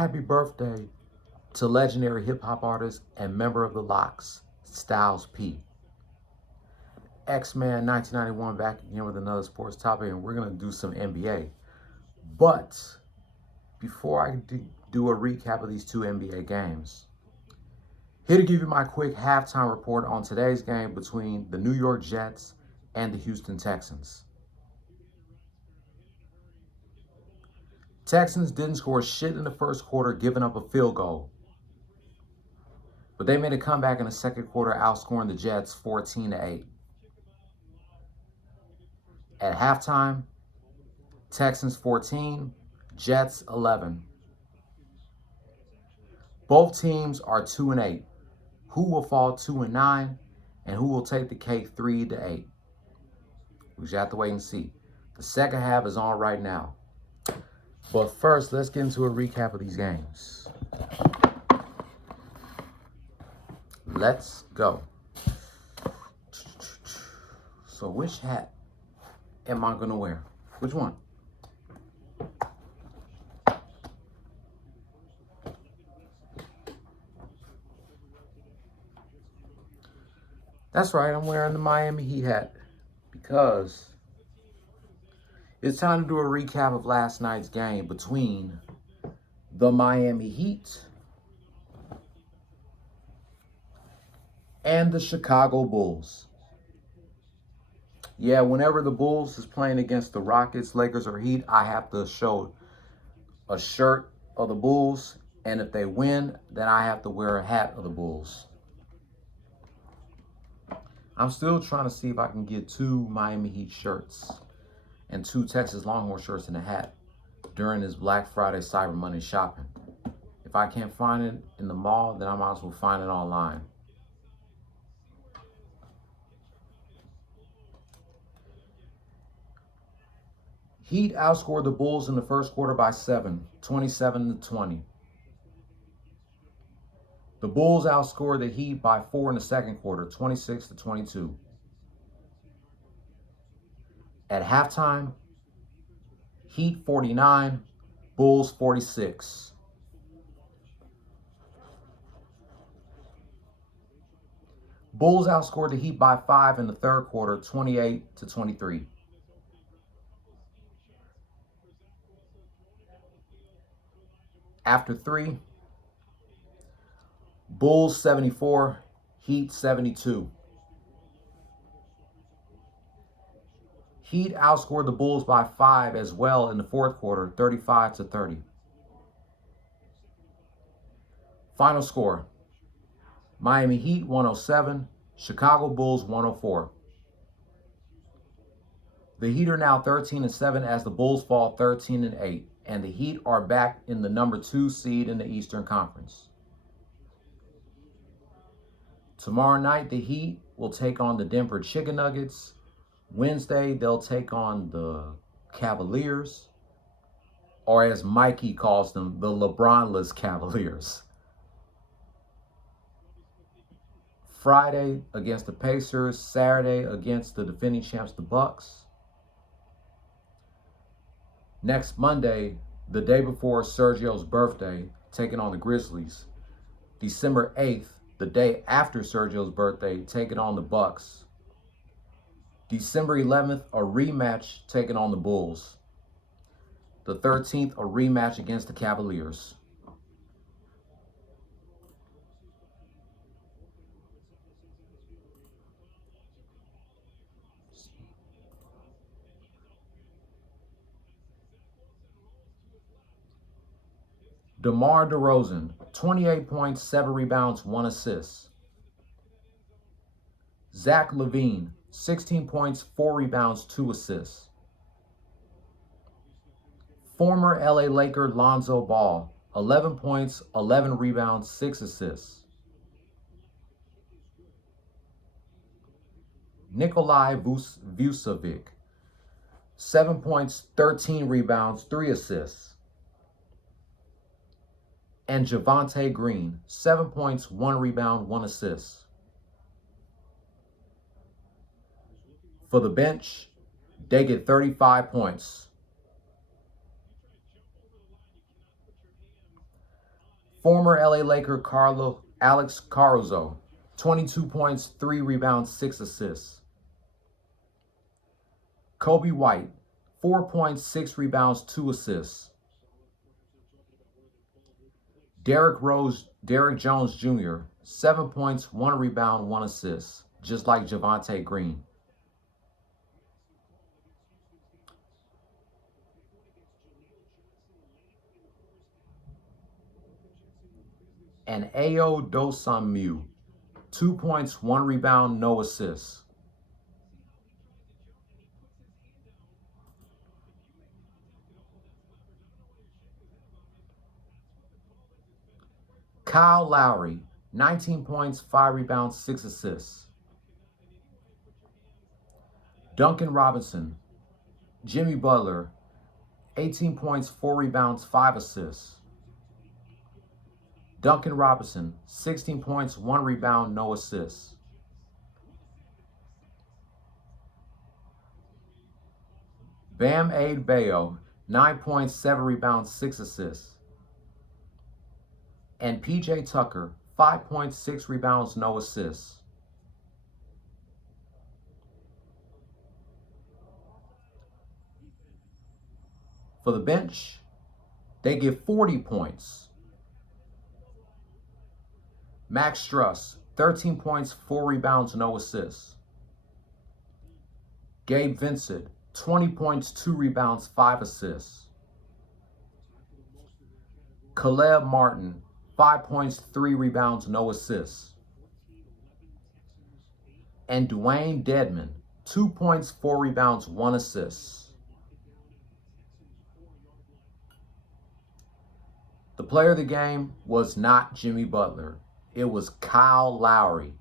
Happy birthday to legendary hip-hop artist and member of the Locks, Styles P. X-Man 1991 back again with another sports topic, and we're going to do some NBA. But before I do a recap of these two NBA games, here to give you my quick halftime report on today's game between the New York Jets and the Houston Texans. Texans didn't score shit in the first quarter, giving up a field goal. But they made a comeback in the second quarter, outscoring the Jets 14-8. At halftime, Texans 14, Jets 11. Both teams are 2-8. Who will fall 2-9, and who will take the cake 3-8? We just have to wait and see. The second half is on right now. But first, let's get into a recap of these games. Let's go. So which hat am I going to wear? Which one? That's right, I'm wearing the Miami Heat hat because it's time to do a recap of last night's game between the Miami Heat and the Chicago Bulls. Yeah, whenever the Bulls is playing against the Rockets, Lakers, or Heat, I have to show a shirt of the Bulls. And if they win, then I have to wear a hat of the Bulls. I'm still trying to see if I can get 2 Miami Heat shirts and 2 Texas Longhorn shirts and a hat during this Black Friday Cyber Monday shopping. If I can't find it in the mall, then I might as well find it online. Heat outscored the Bulls in the first quarter by 7, 27-20. The Bulls outscored the Heat by 4 in the second quarter, 26-22. At halftime, Heat 49, Bulls 46. Bulls outscored the Heat by 5 in the third quarter, 28-23. After 3, Bulls 74, Heat 72. Heat outscored the Bulls by 5 as well in the fourth quarter, 35-30. Final score, Miami Heat 107, Chicago Bulls 104. The Heat are now 13-7 as the Bulls fall 13-8, and the Heat are back in the number 2 seed in the Eastern Conference. Tomorrow night, the Heat will take on the Denver Chicken Nuggets. Wednesday, they'll take on the Cavaliers, or as Mikey calls them, the LeBronless Cavaliers. Friday against the Pacers. Saturday against the defending champs, the Bucks. Next Monday, the day before Sergio's birthday, taking on the Grizzlies. December 8th, the day after Sergio's birthday, taking on the Bucks. December 11th, a rematch taking on the Bulls. The 13th, a rematch against the Cavaliers. DeMar DeRozan, 28 points, 7 rebounds, 1 assist. Zach LaVine, 16 points, 4 rebounds, 2 assists. Former LA Laker Lonzo Ball, 11 points, 11 rebounds, 6 assists. Nikolai Vucevic, 7 points, 13 rebounds, 3 assists. And Javonte Green, 7 points, 1 rebound, 1 assist. For the bench, they get 35 points. Former LA Laker Alex Caruso, 22 points, 3 rebounds, 6 assists. Kobe White, 4 points, 6 rebounds, 2 assists. Derrick Jones Jr., 7 points, 1 rebound, 1 assist, just like Javonte Green. And Ayo Dosunmu, 2 points, 1 rebound, no assists. Kyle Lowry, 19 points, 5 rebounds, 6 assists. Duncan Robinson, Jimmy Butler, 18 points, 4 rebounds, 5 assists. Duncan Robinson, 16 points, 1 rebound, no assists. Bam Adebayo, 9 points, 7 rebounds, 6 assists. And PJ Tucker, 5 points, 6 rebounds, no assists. For the bench, they get 40 points. Max Struss, 13 points, 4 rebounds, no assists. Gabe Vincent, 20 points, 2 rebounds, 5 assists. Caleb Martin, 5 points, 3 rebounds, no assists. And Dwayne Dedmon, 2 points, 4 rebounds, 1 assist. The player of the game was not Jimmy Butler. It was Kyle Lowry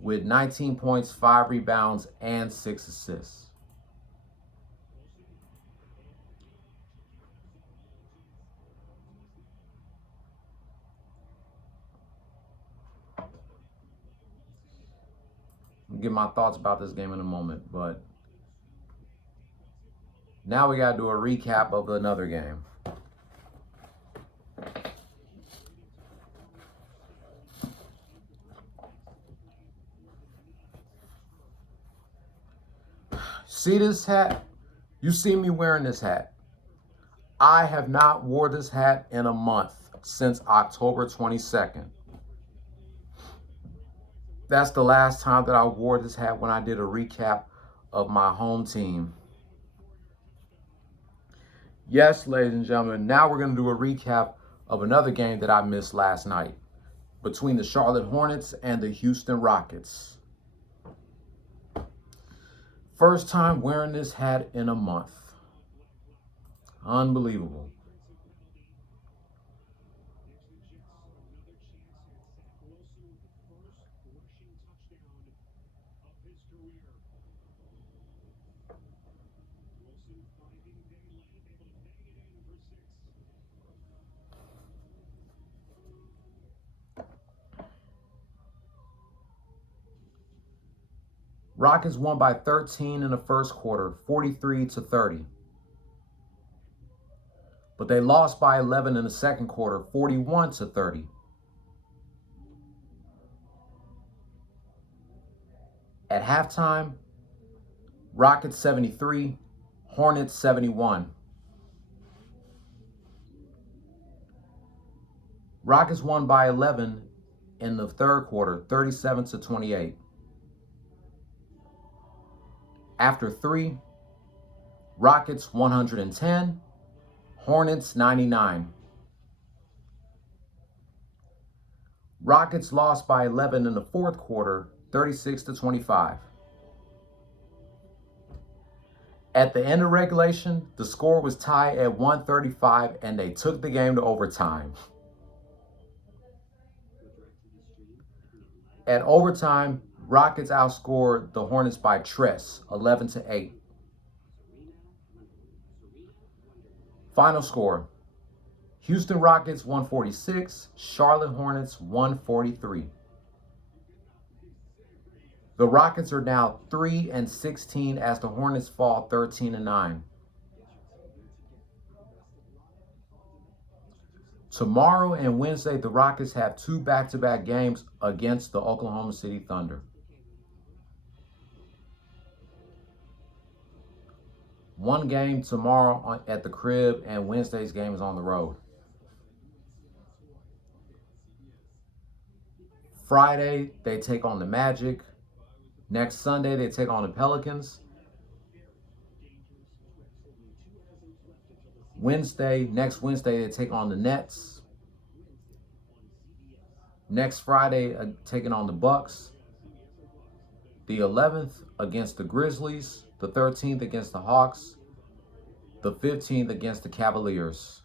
with 19 points, 5 rebounds, and 6 assists. I'll give my thoughts about this game in a moment, but now we got to do a recap of another game. See this hat? You see me wearing this hat. I have not wore this hat in a month since October 22nd. That's the last time that I wore this hat, when I did a recap of my home team. Yes, ladies and gentlemen, now we're going to do a recap of another game that I missed last night between the Charlotte Hornets and the Houston Rockets. First time wearing this hat in a month. Unbelievable. Rockets won by 13 in the first quarter, 43-30. But they lost by 11 in the second quarter, 41-30. At halftime, Rockets 73, Hornets 71. Rockets won by 11 in the third quarter, 37-28. After 3, Rockets 110, Hornets 99. Rockets lost by 11 in the fourth quarter, 36-25. At the end of regulation, the score was tied at 135, and they took the game to overtime. At overtime, Rockets outscored the Hornets by 11-8. Final score: Houston Rockets 146, Charlotte Hornets 143. The Rockets are now 3-16 as the Hornets fall 13-9. Tomorrow and Wednesday, the Rockets have 2 back-to-back games against the Oklahoma City Thunder. One game tomorrow at the crib, and Wednesday's game is on the road. Friday, they take on the Magic. Next Sunday, they take on the Pelicans. Next Wednesday, they take on the Nets. Next Friday, taking on the Bucks. The 11th against the Grizzlies. The 13th against the Hawks. The 15th against the Cavaliers.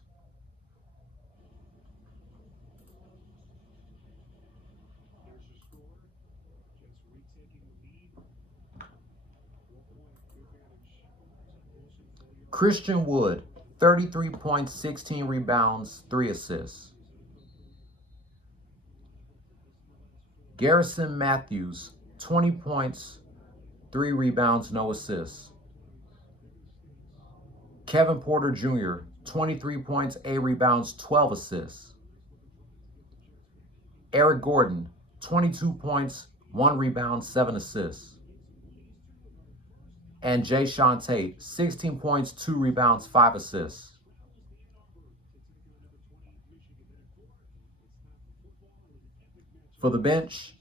Christian Wood, 33 points, 16 rebounds, 3 assists. Garrison Matthews, 20 points, 3 rebounds, no assists. Kevin Porter Jr., 23 points, 8 rebounds, 12 assists. Eric Gordon, 22 points, 1 rebound, 7 assists. And Jae'Sean Tate, 16 points, 2 rebounds, 5 assists. For the bench,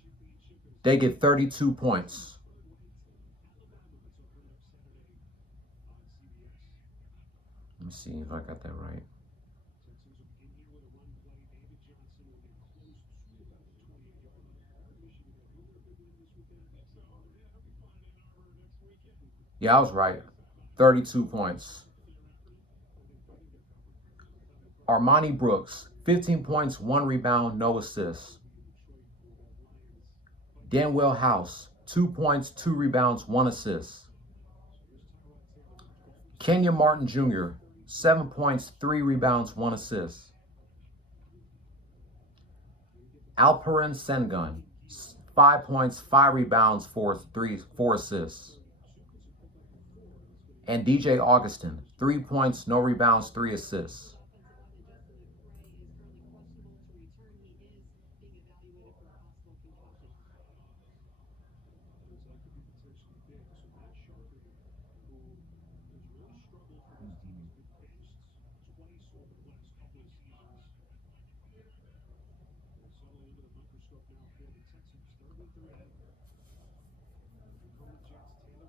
they get 32 points. Let me see if I got that right. Yeah, I was right. 32 points. Armani Brooks, 15 points, 1 rebound, no assists. Danwell House, 2 points, 2 rebounds, 1 assist. Kenya Martin Jr., 7 points, 3 rebounds, 1 assist. Alperen Sengun, 5 points, 5 rebounds, 4 assists. And DJ Augustin, 3 points, no rebounds, 3 assists.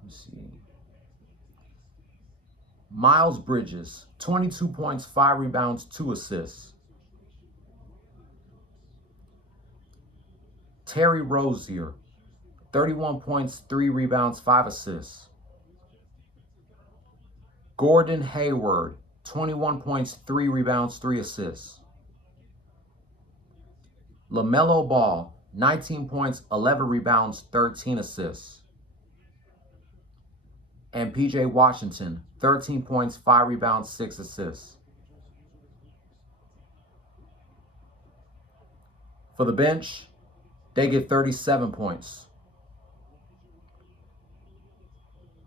Let's see. Miles Bridges, 22 points, 5 rebounds, 2 assists. Terry Rozier, 31 points, 3 rebounds, 5 assists. Gordon Hayward, 21 points, 3 rebounds, 3 assists. LaMelo Ball, 19 points, 11 rebounds, 13 assists. And PJ Washington, 13 points, 5 rebounds, 6 assists. For the bench, they get 37 points.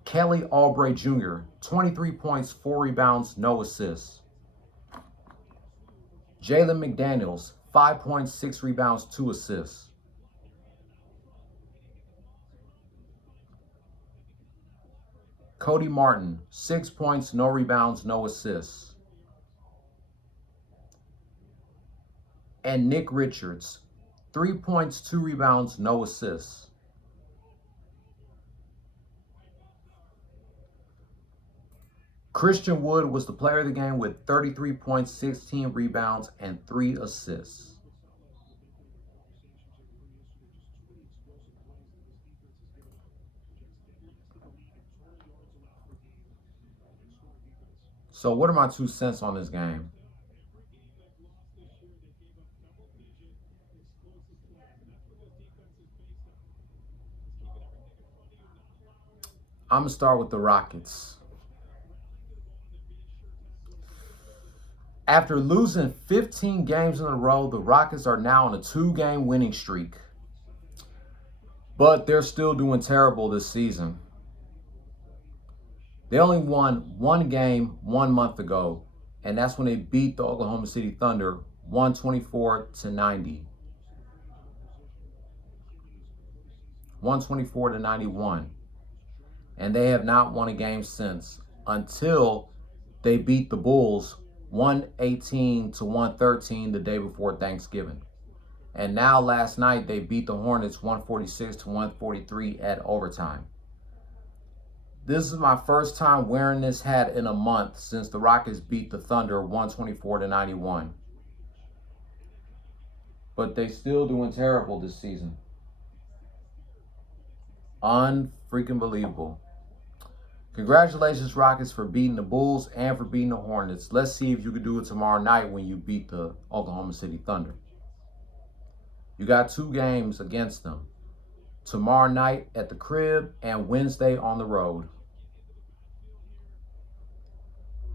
Kelly Oubre Jr., 23 points, 4 rebounds, no assists. Jalen McDaniels, 5 points, 6 rebounds, 2 assists. Cody Martin, 6 points, no rebounds, no assists. And Nick Richards, 3 points, 2 rebounds, no assists. Christian Wood was the player of the game with 33 points, 16 rebounds, and 3 assists. So what are my 2 cents on this game? I'm going to start with the Rockets. After losing 15 games in a row, the Rockets are now on a 2-game winning streak. But they're still doing terrible this season. They only won 1 game 1 month ago, and that's when they beat the Oklahoma City Thunder 124 to 90. 124 to 91. And they have not won a game since, until they beat the Bulls 118 to 113 the day before Thanksgiving. And now last night they beat the Hornets 146 to 143 at overtime. This is my first time wearing this hat in a month since the Rockets beat the Thunder 124 to 91. But they still doing terrible this season. Unfreaking believable. Congratulations, Rockets, for beating the Bulls and for beating the Hornets. Let's see if you can do it tomorrow night when you beat the Oklahoma City Thunder. You got 2 games against them. Tomorrow night at the crib and Wednesday on the road.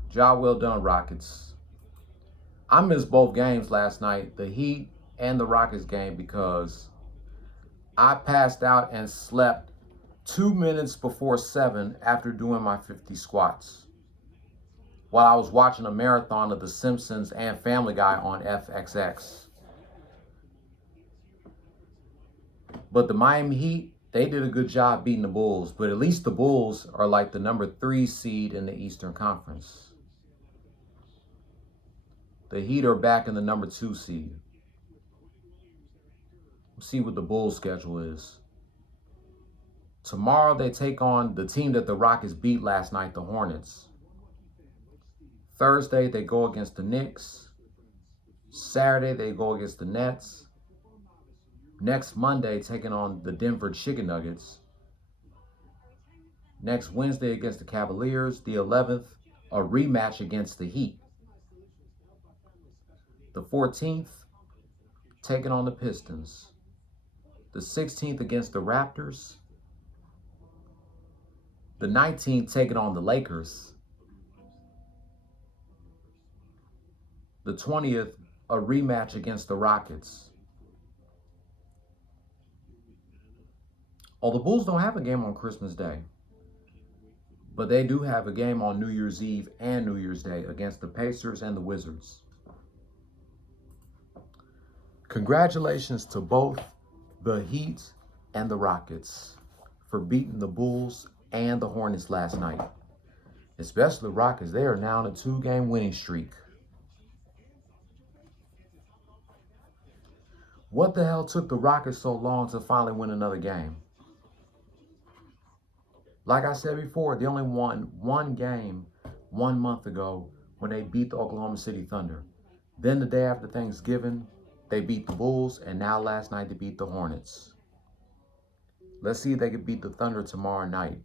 Job well done, Rockets. I missed both games last night, the Heat and the Rockets game, because I passed out and slept 2 minutes before 7 after doing my 50 squats while I was watching a marathon of The Simpsons and Family Guy on FXX. But the Miami Heat, they did a good job beating the Bulls, but at least the Bulls are like the number 3 seed in the Eastern Conference. The Heat are back in the number 2 seed. Let's see what the Bulls' schedule is. Tomorrow they take on the team that the Rockets beat last night, the Hornets. Thursday they go against the Knicks. Saturday they go against the Nets. Next Monday taking on the Denver Chicken Nuggets. Next Wednesday against the Cavaliers. The 11th, a rematch against the Heat. The 14th, taking on the Pistons. The 16th against the Raptors. The 19th, taking on the Lakers. The 20th, a rematch against the Rockets. Oh, the Bulls don't have a game on Christmas Day, but they do have a game on New Year's Eve and New Year's Day against the Pacers and the Wizards. Congratulations to both the Heat and the Rockets for beating the Bulls and the Hornets last night. Especially the Rockets. They are now on a 2-game winning streak. What the hell took the Rockets so long to finally win another game? Like I said before, they only won 1 game 1 month ago when they beat the Oklahoma City Thunder. Then the day after Thanksgiving, they beat the Bulls, and now last night they beat the Hornets. Let's see if they can beat the Thunder tomorrow night.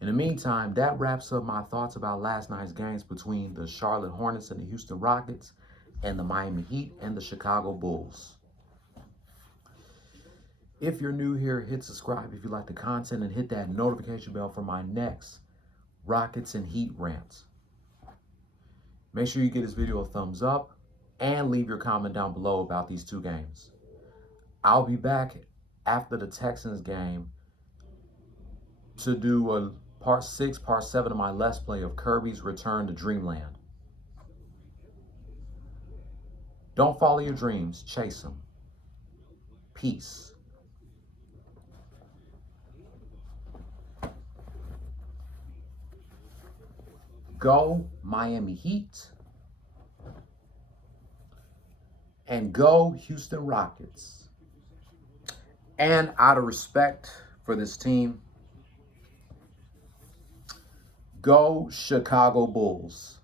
In the meantime, that wraps up my thoughts about last night's games between the Charlotte Hornets and the Houston Rockets, and the Miami Heat and the Chicago Bulls. If you're new here, hit subscribe if you like the content, and hit that notification bell for my next Rockets and Heat rant. Make sure you give this video a thumbs up and leave your comment down below about these 2 games. I'll be back after the Texans game to do a part 6, part 7 of my Let's Play of Kirby's Return to Dreamland. Don't follow your dreams, chase them. Peace. Go Miami Heat, and go Houston Rockets. And out of respect for this team, go Chicago Bulls.